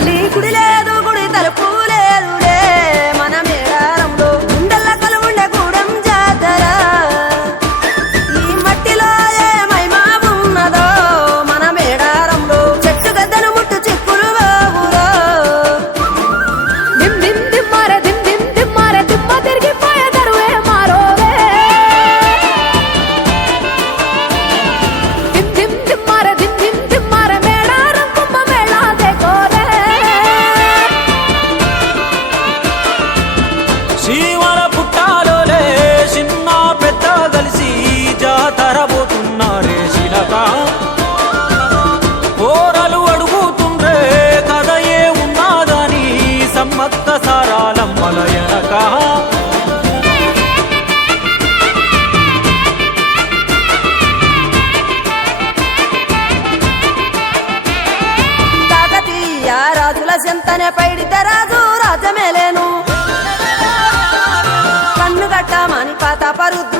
తల్లి గుడిలే తరబోతున్నారే చిలక పోరలు అడుగుతుండ్రే కథ ఏ ఉన్నాదని సమ్మత్త సారాలమ్మలయనక రాజుల చింతనే పైడితే రాజు రాజమేలేను కన్ను కట్టామని పాత పరుద్దు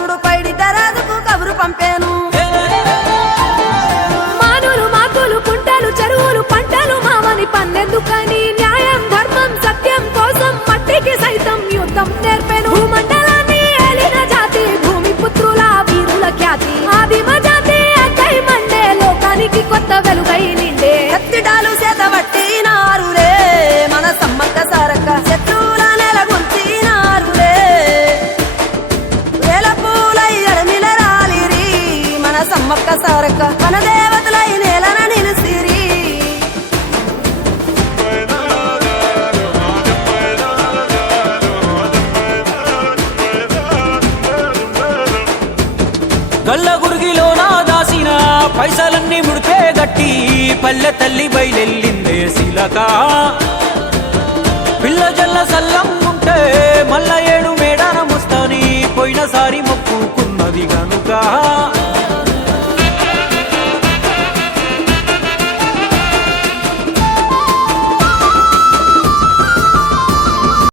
సమ్మక్క సారక్క. మన దేవతలై నేలన నిలిసిరి గల్ల నా దాసిన పైసలన్నీ ముడిపే గట్టి పల్లె తల్లి బయలెల్లిందే శిలకా.